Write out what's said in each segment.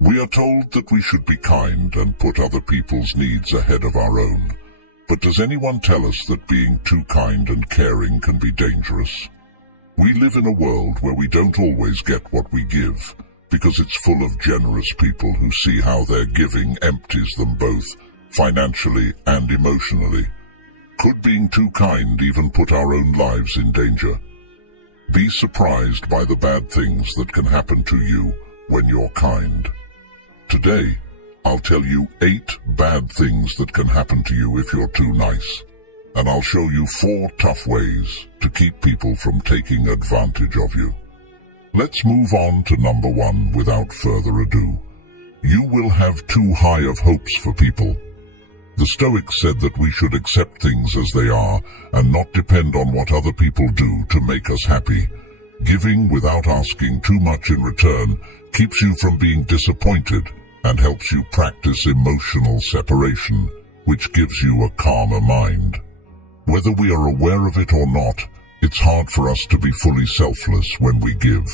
We are told that we should be kind and put other people's needs ahead of our own. But does anyone tell us that being too kind and caring can be dangerous? We live in a world where we don't always get what we give, because it's full of generous people who see how their giving empties them both, financially and emotionally. Could being too kind even put our own lives in danger? Be surprised by the bad things that can happen to you when you're kind. Today, I'll tell you 8 bad things that can happen to you if you're too nice. And I'll show you 4 tough ways to keep people from taking advantage of you. Let's move on to number 1 without further ado. You will have too high of hopes for people. The Stoics said that we should accept things as they are and not depend on what other people do to make us happy. Giving without asking too much in return keeps you from being disappointed and helps you practice emotional separation, which gives you a calmer mind. Whether we are aware of it or not, it's hard for us to be fully selfless when we give.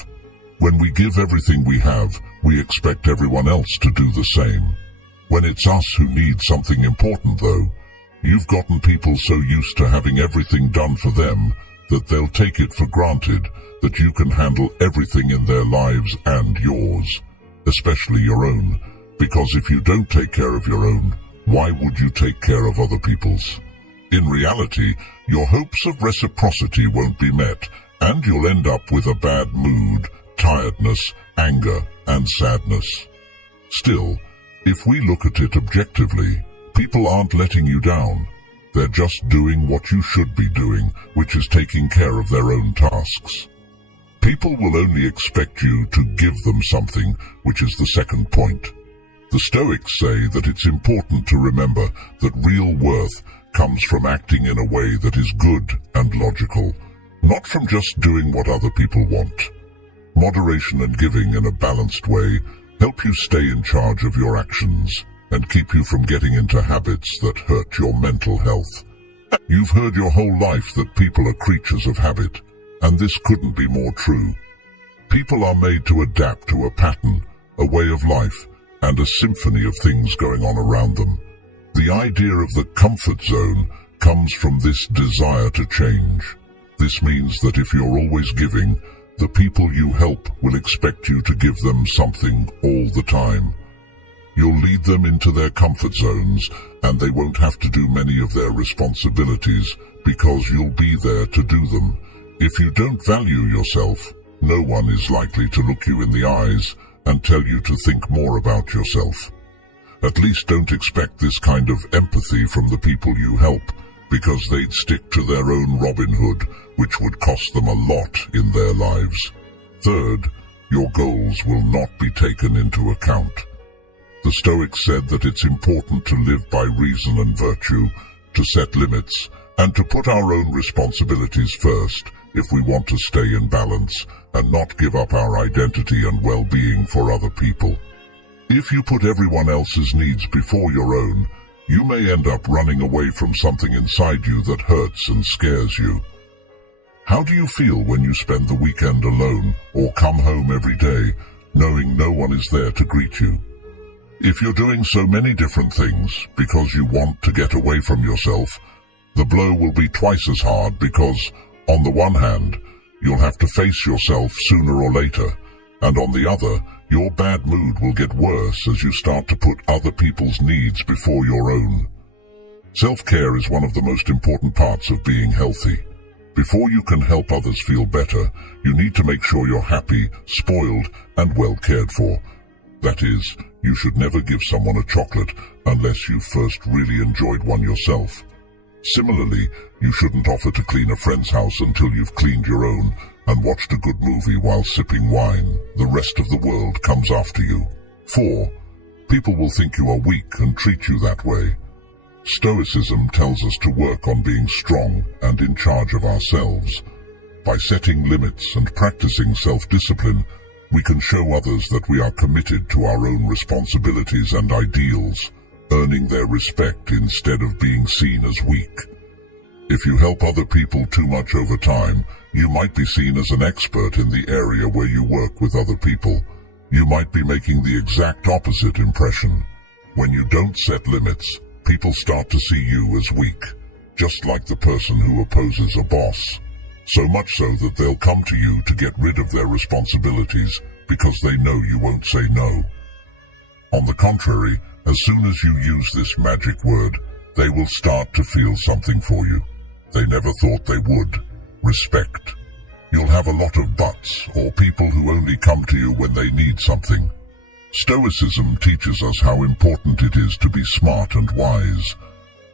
When we give everything we have, we expect everyone else to do the same. When it's us who need something important, though, you've gotten people so used to having everything done for them that they'll take it for granted that you can handle everything in their lives and yours, especially your own, because if you don't take care of your own, why would you take care of other people's? In reality, your hopes of reciprocity won't be met, and you'll end up with a bad mood, tiredness, anger, and sadness. Still, if we look at it objectively, people aren't letting you down. They're just doing what you should be doing, which is taking care of their own tasks. People will only expect you to give them something, which is the second point. The Stoics say that it's important to remember that real worth comes from acting in a way that is good and logical, not from just doing what other people want. Moderation and giving in a balanced way help you stay in charge of your actions and keep you from getting into habits that hurt your mental health. You've heard your whole life that people are creatures of habit, and this couldn't be more true. People are made to adapt to a pattern, a way of life, and a symphony of things going on around them. The idea of the comfort zone comes from this desire to change. This means that if you're always giving, the people you help will expect you to give them something all the time. You'll lead them into their comfort zones, and they won't have to do many of their responsibilities because you'll be there to do them. If you don't value yourself, no one is likely to look you in the eyes and tell you to think more about yourself. At least don't expect this kind of empathy from the people you help, because they'd stick to their own Robin Hood, which would cost them a lot in their lives. Third, your goals will not be taken into account. The Stoics said that it's important to live by reason and virtue, to set limits, and to put our own responsibilities first if we want to stay in balance and not give up our identity and well-being for other people. If you put everyone else's needs before your own, you may end up running away from something inside you that hurts and scares you. How do you feel when you spend the weekend alone or come home every day knowing no one is there to greet you? If you're doing so many different things because you want to get away from yourself, the blow will be twice as hard because, on the one hand, you'll have to face yourself sooner or later, and on the other, your bad mood will get worse as you start to put other people's needs before your own. Self-care is one of the most important parts of being healthy. Before you can help others feel better, you need to make sure you're happy, spoiled, and well cared for. That is, you should never give someone a chocolate unless you've first really enjoyed one yourself. Similarly, you shouldn't offer to clean a friend's house until you've cleaned your own and watched a good movie while sipping wine. The rest of the world comes after you. 4. People will think you are weak and treat you that way. Stoicism tells us to work on being strong and in charge of ourselves. By setting limits and practicing self-discipline, we can show others that we are committed to our own responsibilities and ideals, earning their respect instead of being seen as weak. If you help other people too much over time, you might be seen as an expert in the area where you work with other people. You might be making the exact opposite impression. When you don't set limits, people start to see you as weak, just like the person who opposes a boss. So much so that they'll come to you to get rid of their responsibilities because they know you won't say no. On the contrary, as soon as you use this magic word, they will start to feel something for you. They never thought they would. Respect. You'll have a lot of buts, or people who only come to you when they need something. Stoicism teaches us how important it is to be smart and wise.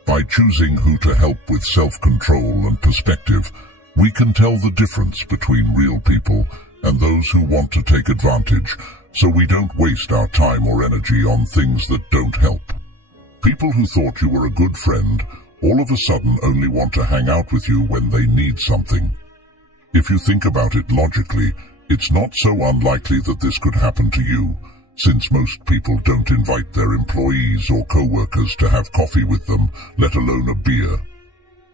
By choosing who to help with self-control and perspective, we can tell the difference between real people and those who want to take advantage, so we don't waste our time or energy on things that don't help. People who thought you were a good friend all of a sudden only want to hang out with you when they need something. If you think about it logically, it's not so unlikely that this could happen to you, since most people don't invite their employees or co-workers to have coffee with them, let alone a beer.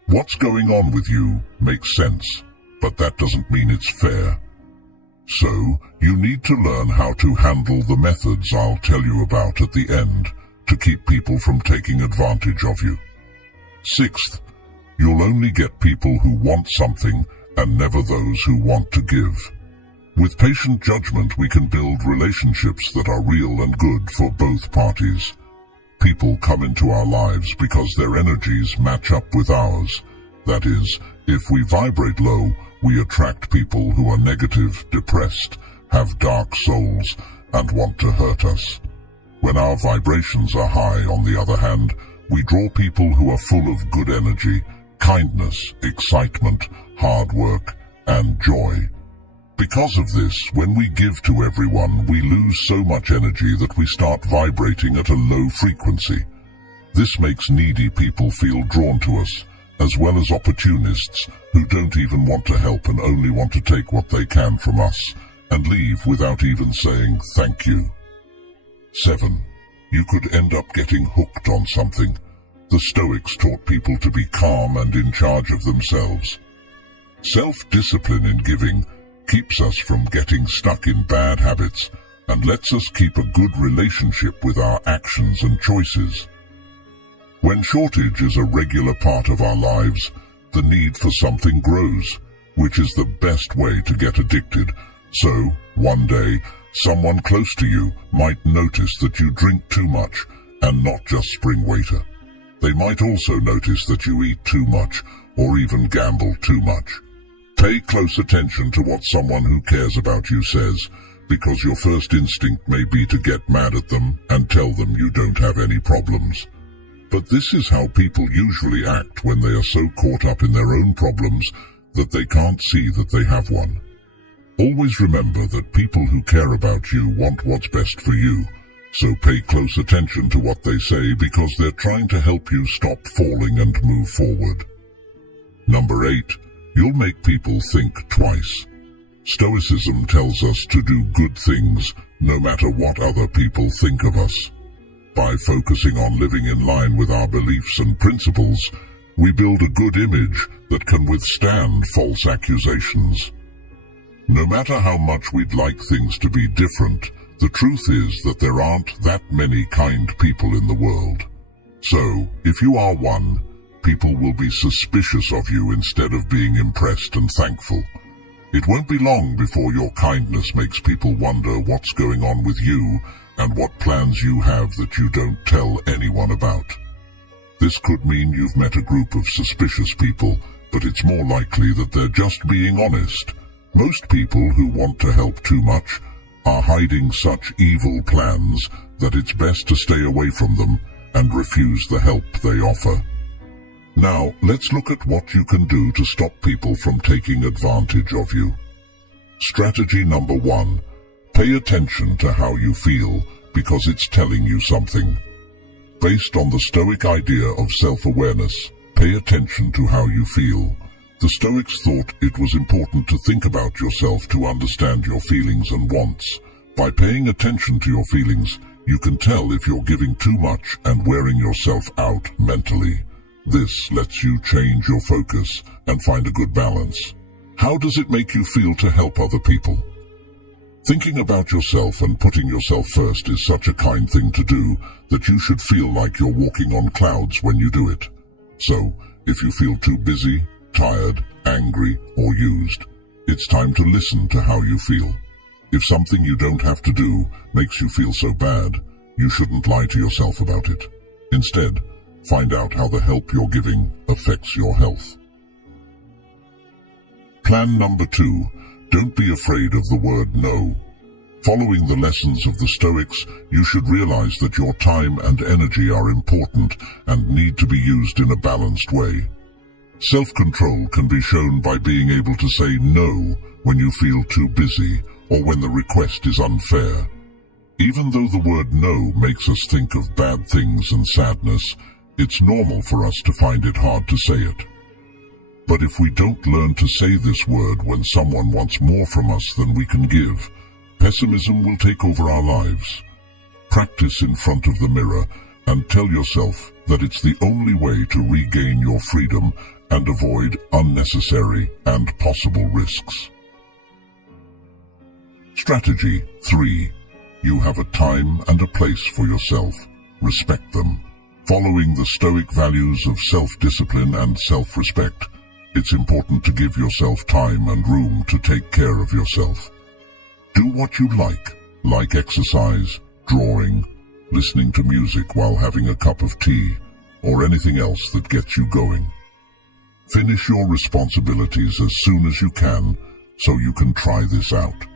What's going on with you makes sense, but that doesn't mean it's fair. So, you need to learn how to handle the methods I'll tell you about at the end to keep people from taking advantage of you. Sixth, you'll only get people who want something and never those who want to give. With patient judgment, we can build relationships that are real and good for both parties. People come into our lives because their energies match up with ours. That is, if we vibrate low, we attract people who are negative, depressed, have dark souls, and want to hurt us. When our vibrations are high, on the other hand, we draw people who are full of good energy, kindness, excitement, hard work, and joy. Because of this, when we give to everyone, we lose so much energy that we start vibrating at a low frequency. This makes needy people feel drawn to us, as well as opportunists who don't even want to help and only want to take what they can from us and leave without even saying thank you. 7. You could end up getting hooked on something. The Stoics taught people to be calm and in charge of themselves. Self-discipline in giving keeps us from getting stuck in bad habits and lets us keep a good relationship with our actions and choices. When shortage is a regular part of our lives, the need for something grows, which is the best way to get addicted. So, one day, someone close to you might notice that you drink too much and not just spring waiter. They might also notice that you eat too much or even gamble too much. Pay close attention to what someone who cares about you says, because your first instinct may be to get mad at them and tell them you don't have any problems. But this is how people usually act when they are so caught up in their own problems that they can't see that they have one. Always remember that people who care about you want what's best for you, so pay close attention to what they say because they're trying to help you stop falling and move forward. Number 8. You'll make people think twice. Stoicism tells us to do good things no matter what other people think of us. By focusing on living in line with our beliefs and principles, we build a good image that can withstand false accusations. No matter how much we'd like things to be different, the truth is that there aren't that many kind people in the world. So, if you are one, people will be suspicious of you instead of being impressed and thankful. It won't be long before your kindness makes people wonder what's going on with you and what plans you have that you don't tell anyone about. This could mean you've met a group of suspicious people, but it's more likely that they're just being honest. Most people who want to help too much are hiding such evil plans that it's best to stay away from them and refuse the help they offer. Now, let's look at what you can do to stop people from taking advantage of you. Strategy number 1. Pay attention to how you feel because it's telling you something. Based on the Stoic idea of self-awareness, pay attention to how you feel. The Stoics thought it was important to think about yourself to understand your feelings and wants. By paying attention to your feelings, you can tell if you're giving too much and wearing yourself out mentally. This lets you change your focus and find a good balance. How does it make you feel to help other people? Thinking about yourself and putting yourself first is such a kind thing to do that you should feel like you're walking on clouds when you do it. So, if you feel too busy, tired, angry, or used, it's time to listen to how you feel. If something you don't have to do makes you feel so bad, you shouldn't lie to yourself about it. Instead, find out how the help you're giving affects your health. Plan number 2. Don't be afraid of the word no. Following the lessons of the Stoics, you should realize that your time and energy are important and need to be used in a balanced way. Self-control can be shown by being able to say no when you feel too busy or when the request is unfair. Even though the word no makes us think of bad things and sadness, it's normal for us to find it hard to say it. But if we don't learn to say this word when someone wants more from us than we can give, pessimism will take over our lives. Practice in front of the mirror and tell yourself that it's the only way to regain your freedom and avoid unnecessary and possible risks. Strategy 3. You have a time and a place for yourself. Respect them. Following the Stoic values of self-discipline and self-respect, it's important to give yourself time and room to take care of yourself. Do what you like exercise, drawing, listening to music while having a cup of tea, or anything else that gets you going. Finish your responsibilities as soon as you can so you can try this out.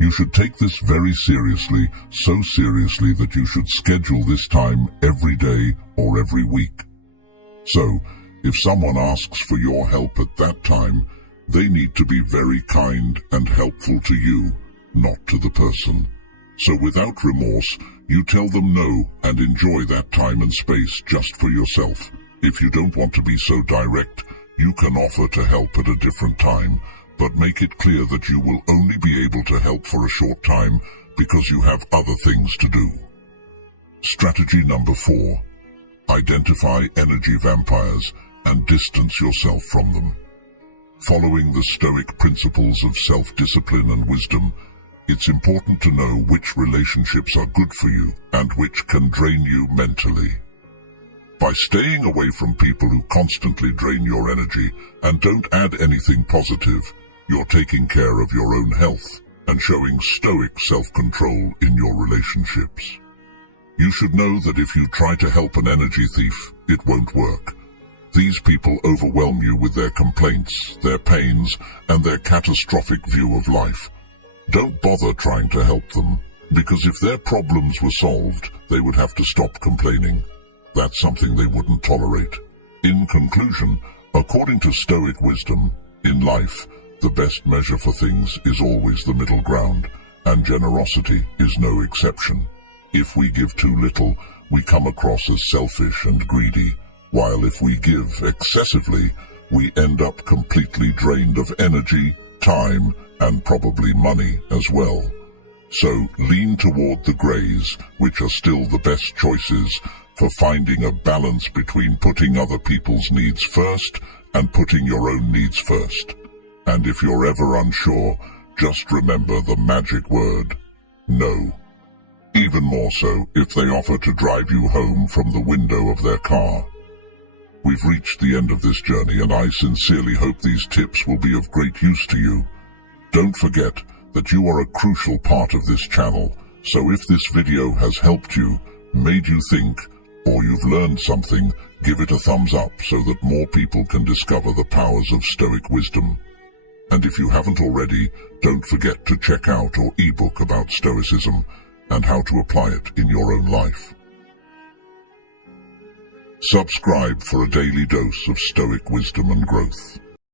You should take this very seriously, so seriously that you should schedule this time every day or every week. So, if someone asks for your help at that time, they need to be very kind and helpful to you, not to the person. So without remorse, you tell them no and enjoy that time and space just for yourself. If you don't want to be so direct, you can offer to help at a different time, but make it clear that you will only be able to help for a short time because you have other things to do. Strategy number 4. Identify energy vampires and distance yourself from them. Following the Stoic principles of self-discipline and wisdom, it's important to know which relationships are good for you and which can drain you mentally. By staying away from people who constantly drain your energy and don't add anything positive, you're taking care of your own health and showing Stoic self-control in your relationships. You should know that if you try to help an energy thief, it won't work. These people overwhelm you with their complaints, their pains, and their catastrophic view of life. Don't bother trying to help them, because if their problems were solved, they would have to stop complaining. That's something they wouldn't tolerate. In conclusion, according to Stoic wisdom, in life, the best measure for things is always the middle ground, and generosity is no exception. If we give too little, we come across as selfish and greedy, while if we give excessively, we end up completely drained of energy, time, and probably money as well. So lean toward the grays, which are still the best choices for finding a balance between putting other people's needs first and putting your own needs first. And if you're ever unsure, just remember the magic word, no. Even more so if they offer to drive you home from the window of their car. We've reached the end of this journey, and I sincerely hope these tips will be of great use to you. Don't forget that you are a crucial part of this channel, so if this video has helped you, made you think, or you've learned something, give it a thumbs up so that more people can discover the powers of Stoic wisdom. And if you haven't already, don't forget to check out our ebook about Stoicism and how to apply it in your own life. Subscribe for a daily dose of Stoic wisdom and growth.